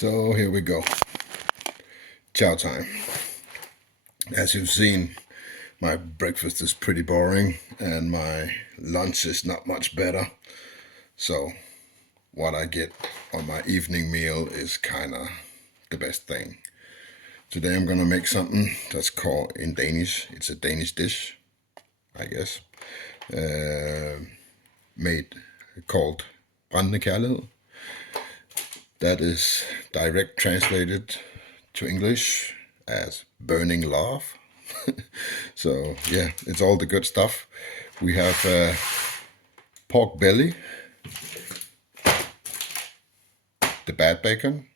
So here we go. Chow time. As you've seen, my breakfast is pretty boring and my lunch is not much better. So what I get on my evening meal is kind of the best thing. Today I'm gonna make something that's called in Danish. It's a Danish dish, I guess, made called brændende kærlighed. That is direct translated to English as burning love. So yeah, it's all the good stuff. We have pork belly, the bad bacon,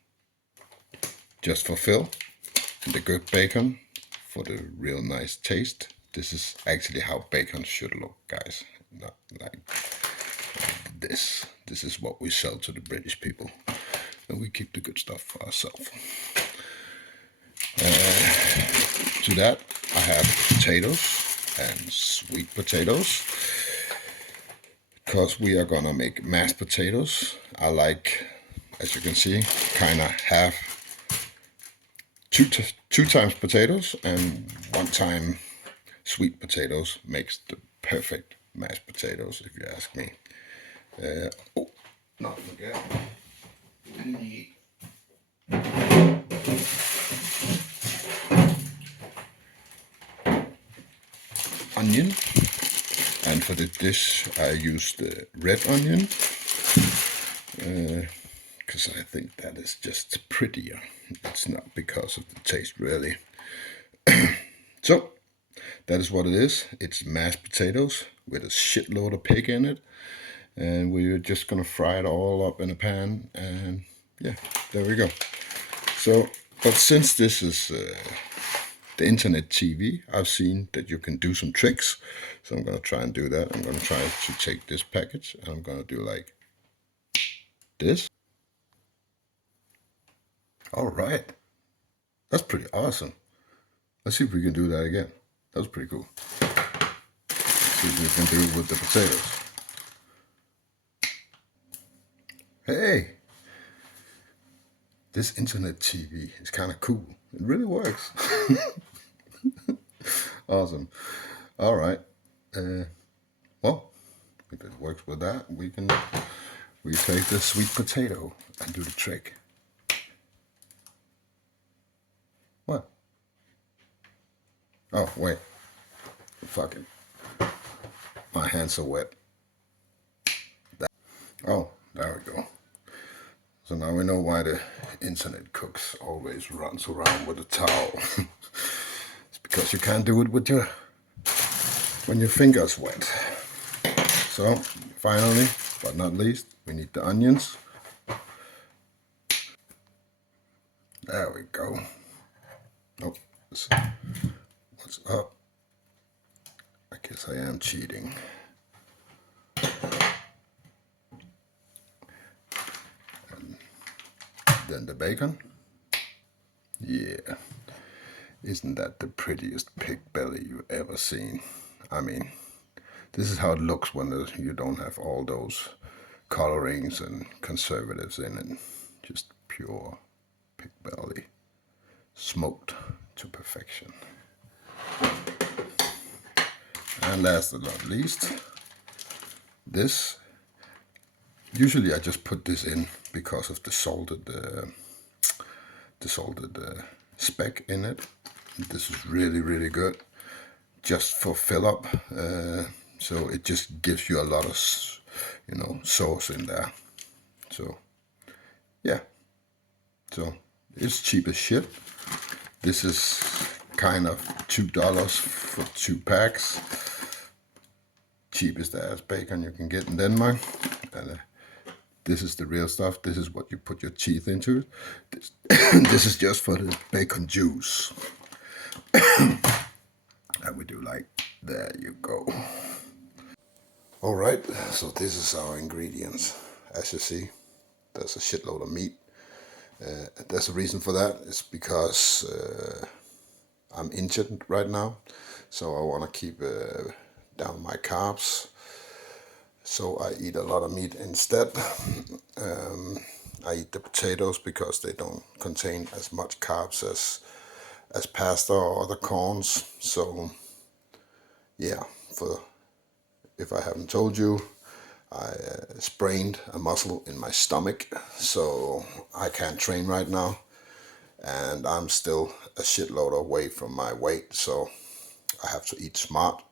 just for fill, and the good bacon for the real nice taste. This is actually how bacon should look, guys. Not like this. This is what we sell to the British people, and we keep the good stuff for ourselves. To that, I have potatoes and sweet potatoes, because we are gonna make mashed potatoes. I like, as you can see, kind of have two times potatoes and one time sweet potatoes makes the perfect mashed potatoes, if you ask me. Oh, not forget, we need onion, and for the dish I use the red onion, because I think that is just prettier. It's not because of the taste, really. So that is what it is. It's mashed potatoes with a shitload of pig in it, and we're just gonna fry it all up in a pan, and yeah, there we go. So, but since this is the internet TV, I've seen that you can do some tricks, so I'm gonna try and do that. I'm gonna try to take this package and I'm gonna do like this. All right, that's pretty awesome. Let's see if we can do that again. That was pretty cool. Let's see if we can do it with the potatoes. Hey, this internet TV is kind of cool. It really works. Awesome. All right. Well, if it works with that, we take the sweet potato and do the trick. What? Oh, wait. Fuck it. My hands are wet. Oh, there we go. So now we know why the internet cooks always runs around with a towel. It's because you can't do it with when your finger's wet. So finally, but not least, we need the onions. There we go. Oh, what's up? I guess I am cheating. And then the bacon. Yeah. Isn't that the prettiest pig belly you've ever seen? I mean, this is how it looks when you don't have all those colorings and conservatives in it. Just pure pig belly, smoked to perfection. And last but not least, this. Usually I just put this in because of the salted speck in it. This is really, really good, just for fill up. So it just gives you a lot of, sauce in there. So yeah, so it's cheap as shit. This is kind of $2 for 2 packs. Cheapest ass bacon you can get in Denmark. And this is the real stuff. This is what you put your teeth into. This is just for the bacon juice. And we do like, there you go. All right, so this is our ingredients. As you see, there's a shitload of meat. There's a reason for that. It's because I'm injured right now, so I want to keep down my carbs. So I eat a lot of meat instead. I eat the potatoes because they don't contain as much carbs as pasta or other corns. So yeah, if I haven't told you, I sprained a muscle in my stomach, so I can't train right now, and I'm still a shitload away from my weight, so I have to eat smart.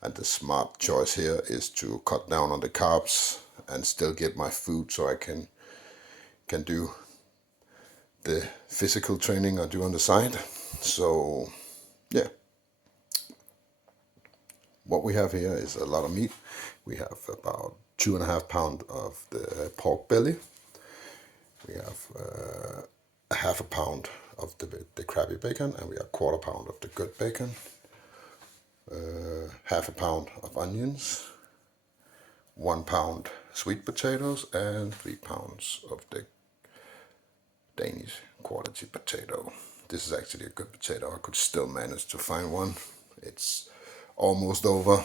And the smart choice here is to cut down on the carbs and still get my food so I can do the physical training I do on the side. So yeah, what we have here is a lot of meat. We have about 2.5 pounds of the pork belly. We have a half a pound of the crabby bacon, and we have 1/4 pound of the good bacon. Half a pound of onions, 1 pound sweet potatoes, and 3 pounds of the Danish quality potato. This is actually a good potato. I could still manage to find one. It's almost over.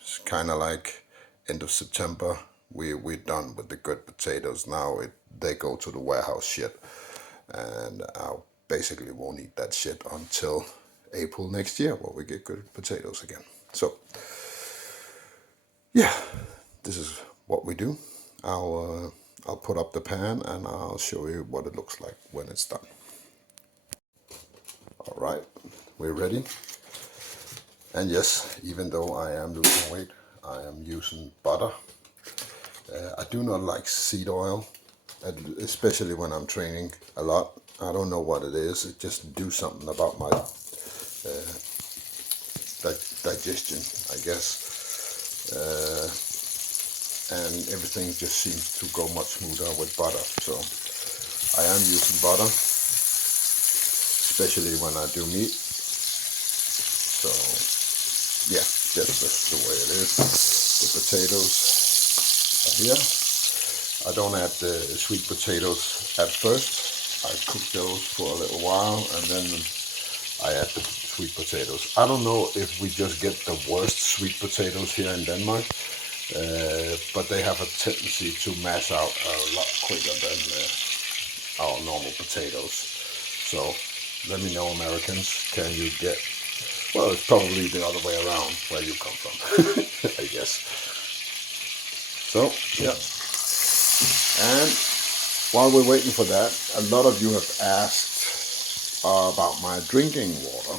It's kind of like end of September. We're done with the good potatoes now. They go to the warehouse shit, and I basically won't eat that shit until April next year, where we get good potatoes again. So yeah, this is what we do. I'll put up the pan and I'll show you what it looks like when it's done. All right, we're ready. And yes, even though I am losing weight, I am using butter. I do not like seed oil, especially when I'm training a lot. I don't know what it is. It just do something about my digestion, I guess. And everything just seems to go much smoother with butter. So I am using butter, especially when I do meat. So yeah, that's the way it is. The potatoes are here. I don't add the sweet potatoes at first. I cook those for a little while and then I add the sweet potatoes. I don't know if we just get the worst sweet potatoes here in Denmark, but they have a tendency to mash out a lot quicker than our normal potatoes. So let me know, Americans, can you get... Well, it's probably the other way around where you come from, I guess. So, yeah. And while we're waiting for that, a lot of you have asked about my drinking water.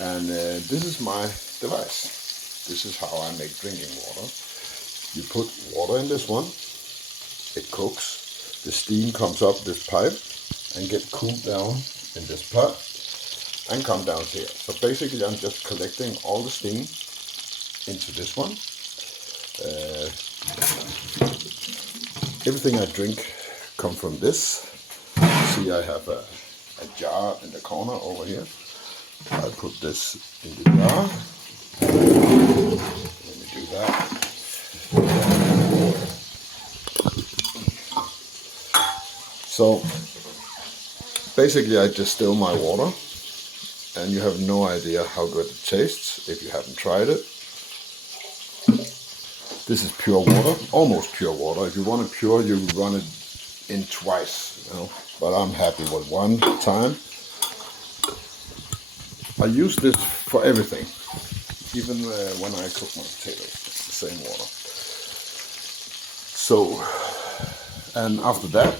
And this is my device. This is how I make drinking water. You put water in this one, it cooks, the steam comes up this pipe and get cooled down in this pot and come down here. So basically I'm just collecting all the steam into this one. Everything I drink come from this. See, I have a jar in the corner over here. I put this in the jar. Let me do that. So basically I distill my water, and you have no idea how good it tastes if you haven't tried it. This is pure water, almost pure water. If you want it pure, you run it in twice, you know. But I'm happy with one time. I use this for everything, even when I cook my potatoes. It's the same water. So, and after that,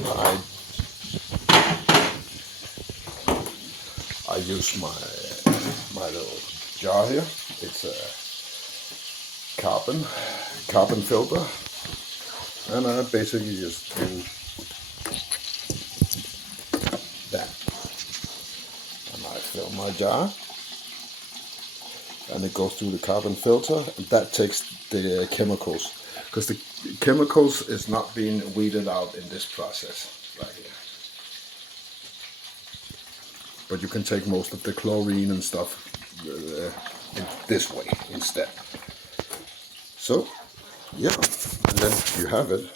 I use my little jar here. It's a carbon filter, and I basically just do that. And I fill my jar, and it goes through the carbon filter, and that takes the chemicals, because the chemicals is not being weeded out in this process right here. But you can take most of the chlorine and stuff in this way instead. So, yeah, and then you have it,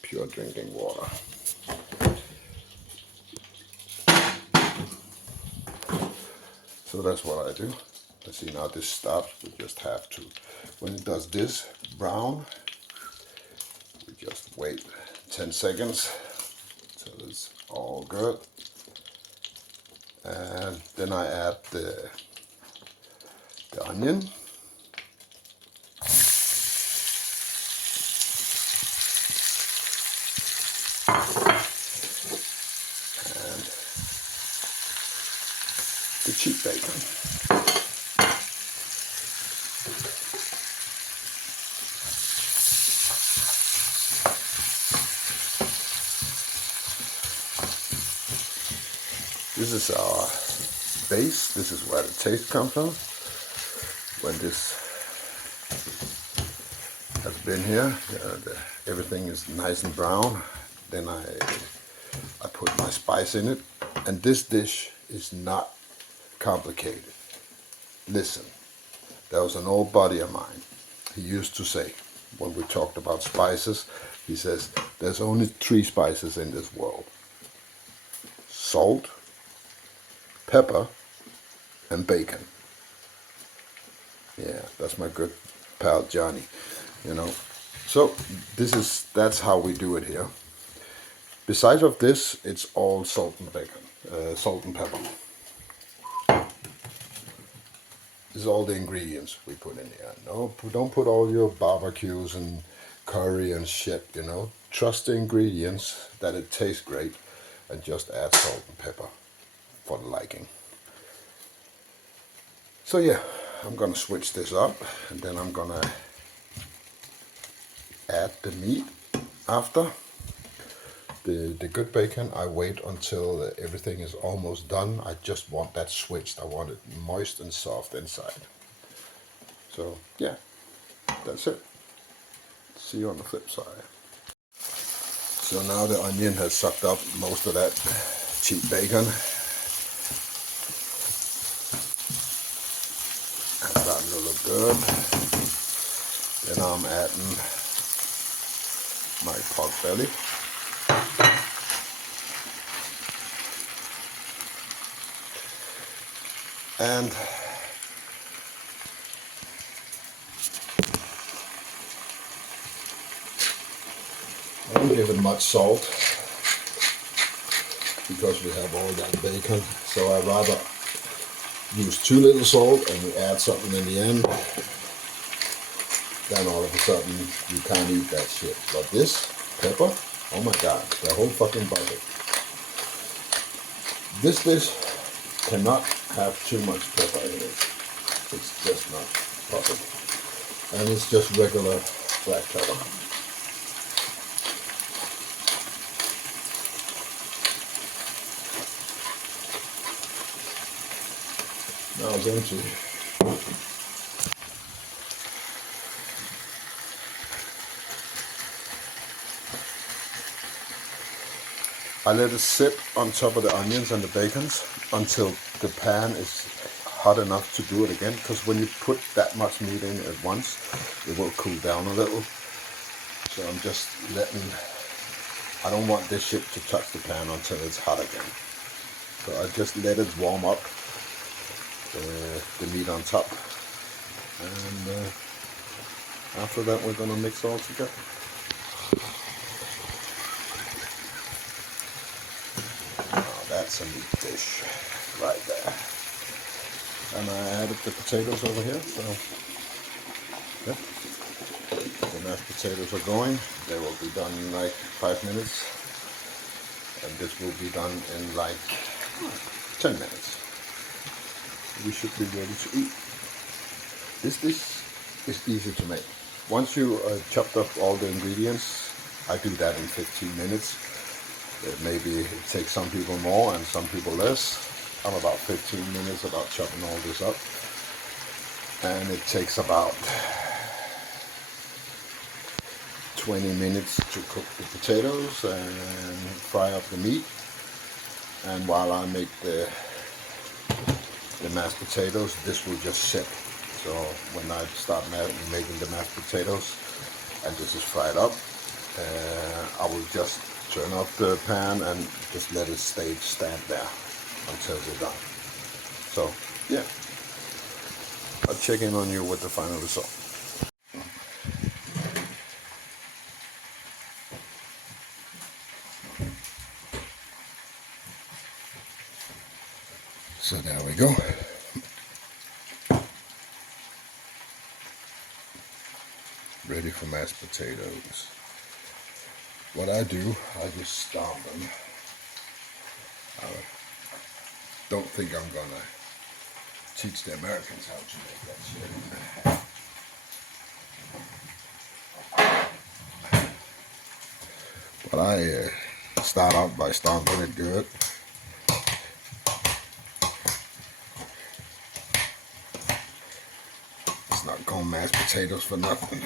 pure drinking water. So that's what I do. Let's see, now this stops. We just have to, when it does this brown, we just wait 10 seconds till it's all good. And then I add the onion. And the cheap bacon. This is our base. This is where the taste comes from. When this has been here, everything is nice and brown. Then I put my spice in it. And this dish is not complicated. Listen, there was an old buddy of mine. He used to say, when we talked about spices, he says, there's only 3 spices in this world. Salt, pepper, and bacon. Yeah, that's my good pal Johnny, you know. So that's how we do it here. Besides of this, it's all salt and bacon, salt and pepper. This is all the ingredients we put in here. No, don't put all your barbecues and curry and shit, you know. Trust the ingredients, that it tastes great, and just add salt and pepper for the liking. So yeah, I'm gonna switch this up, and then I'm gonna add the meat after. The good bacon, I wait until everything is almost done. I just want that switched. I want it moist and soft inside. So yeah, that's it. See you on the flip side. So now the onion has sucked up most of that cheap bacon. That's starting to look good. Then I'm adding my pork belly. And I don't give it much salt because we have all that bacon. So I rather use too little salt and we add something in the end. Then all of a sudden you can't eat that shit. But this pepper, oh my god, the whole fucking bucket. This dish cannot have too much pepper in it. It's just not possible. And it's just regular black pepper. Now it's empty. I let it sit on top of the onions and the bacons until the pan is hot enough to do it again, because when you put that much meat in at once, it will cool down a little. So I'm just letting, I don't want this shit to touch the pan until it's hot again. So I just let it warm up, the meat on top. And after that we're gonna mix all together. That's a meat dish right there. And I added the potatoes over here, so yeah. The mashed potatoes are going. They will be done in like 5 minutes. And this will be done in like 10 minutes. We should be ready to eat. This dish is easy to make. Once you chopped up all the ingredients, I do that in 15 minutes. Maybe it takes some people more and some people less. I'm about 15 minutes about chopping all this up. And it takes about 20 minutes to cook the potatoes and fry up the meat. And while I make the mashed potatoes, this will just sit. So when I start making the mashed potatoes and this is fried up, I will just turn off the pan and just let it stand there until they're done. So yeah, I'll check in on you with the final result. So there we go. Ready for mashed potatoes. What I do, I just stomp them. I don't think I'm gonna teach the Americans how to make that shit. But I start out by stomping it good. It's not called mashed potatoes for nothing.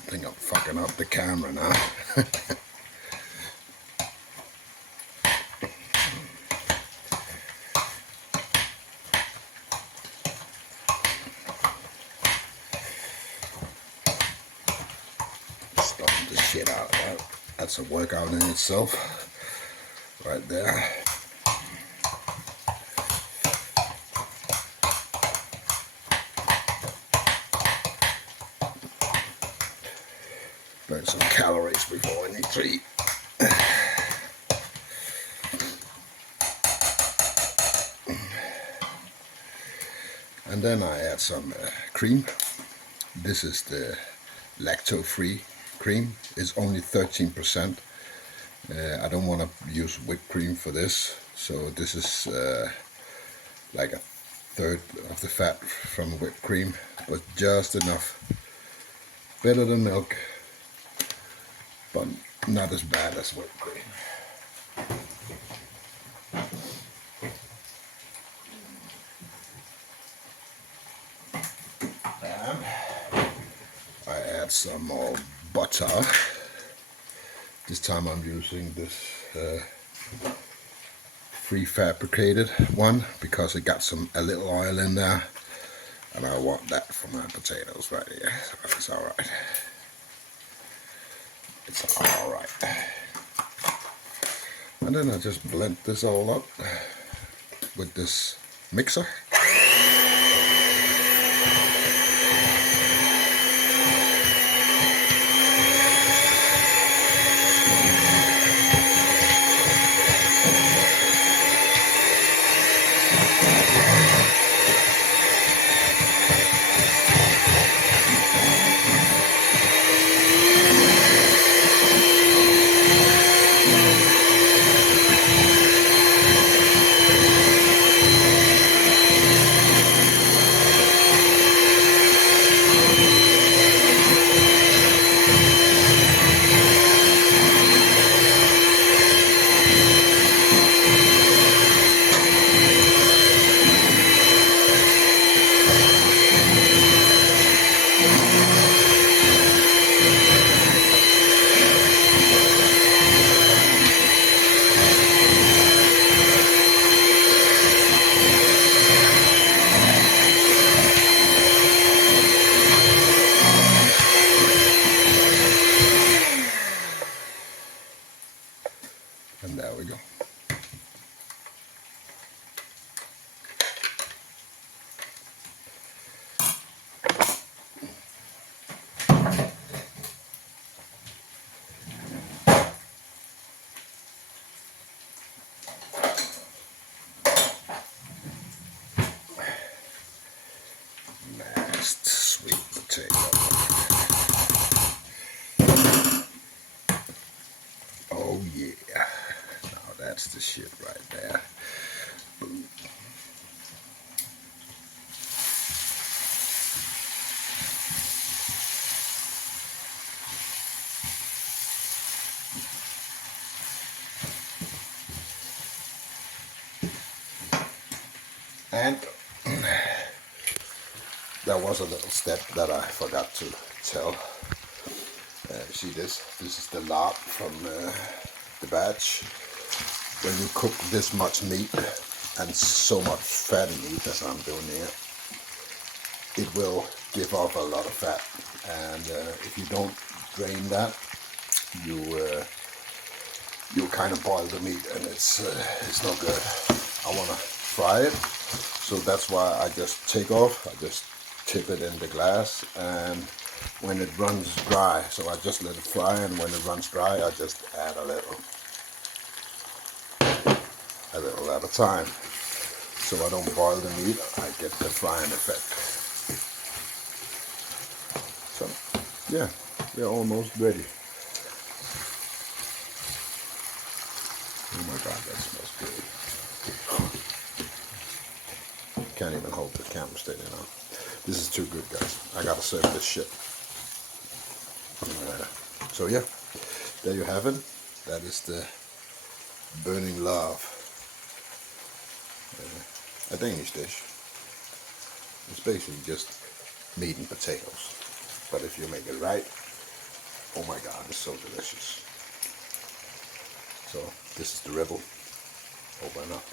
I think I'm fucking up the camera now. Stomp the shit out of that. That's a workout in itself. Right there. Burn some calories before I need to eat. And then I add some cream. This is the lactose-free cream. It's only 13%. I don't want to use whipped cream for this, so this is like a third of the fat from whipped cream, but just enough. Better than milk, but not as bad as whipped cream. And I add some more butter. This time I'm using this pre-fabricated one because it got a little oil in there, and I want that for my potatoes right here. So it's all right. It's all right. And then I just blend this all up with this mixer. And there we go. Mashed sweet potato. Oh yeah. Now that's the shit right there. Boom. And there was a little step that I forgot to tell. See this? This is the lard from the batch. When you cook this much meat and so much fatty meat as I'm doing here, it will give off a lot of fat. And if you don't drain that, you kind of boil the meat, and it's no good. I want to fry it. So that's why I just take off. I just tip it in the glass, and when it runs dry, so I just let it fry, and when it runs dry, I just add a little at a time. So I don't boil the meat, I get the frying effect. So, yeah, we're almost ready. Oh my God, that smells good. Can't even hold the camera steady now. This is too good, guys. I gotta serve this shit. So yeah, there you have it. That is the Burning Love, a Danish dish. It's basically just meat and potatoes. But if you make it right, oh my God, it's so delicious. So this is the Rebel. Open up.